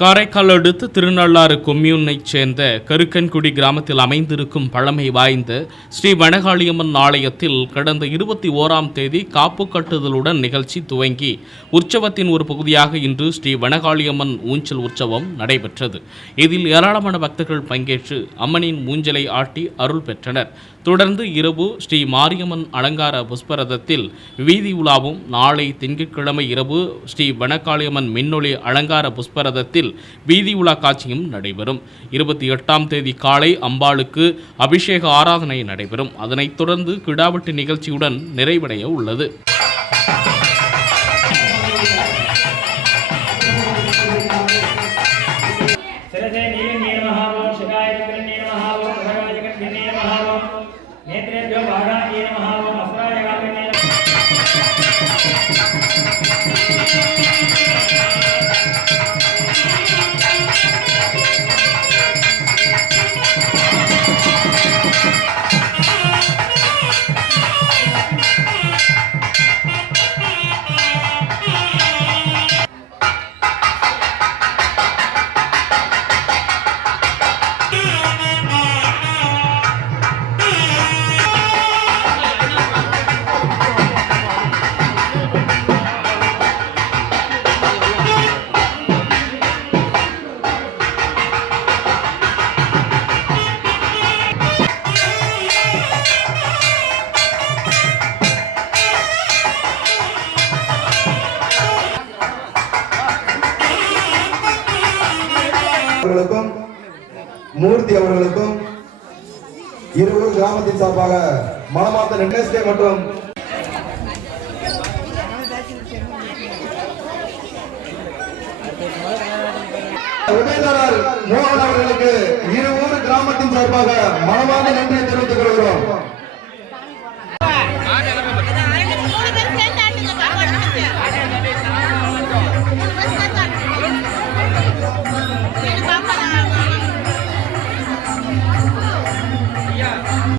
காரைக்கால் அடுத்த திருநள்ளாறு கொம்யூனைச் சேர்ந்த கருக்கன்குடி கிராமத்தில் அமைந்திருக்கும் பழமை வாய்ந்த ஸ்ரீ வனகாளியம்மன் ஆலயத்தில் கடந்த 21ஆம் தேதி காப்பு கட்டுதலுடன் நிகழ்ச்சி துவங்கி உற்சவத்தின் ஒரு பகுதியாக இன்று ஸ்ரீ வனகாளியம்மன் ஊஞ்சல் உற்சவம் நடைபெற்றது. இதில் ஏராளமான பக்தர்கள் பங்கேற்று அம்மனின் ஊஞ்சலை ஆட்டி அருள் பெற்றனர். தொடர்ந்து இரவு ஸ்ரீ மாரியம்மன் அலங்கார புஷ்பரதத்தில் வீதி உலாவும், நாளை திங்கட்கிழமை இரவு ஸ்ரீ வனகாளியம்மன் மின்னொளி அலங்கார புஷ்பரதத்தில் வீதி உலா காட்சியும் நடைபெறும். 28ஆம் தேதி காலை அம்பாளுக்கு அபிஷேக ஆராதனை நடைபெறும். அதனைத் தொடர்ந்து கிடாவெட்டு நிகழ்ச்சியுடன் நிறைவடைய உள்ளது. மூர்த்தி அவர்களுக்கும் இருவரும் கிராமத்தின் சார்பாக மனமார்ந்த நெட்னஸ்கே மற்றும் உதயதாரர் மோகன் அவர்களுக்கு இருவரும் கிராமத்தின் சார்பாக மனமார்ந்த நன்றியை தெரிவித்துக் கொள்கிறோம்.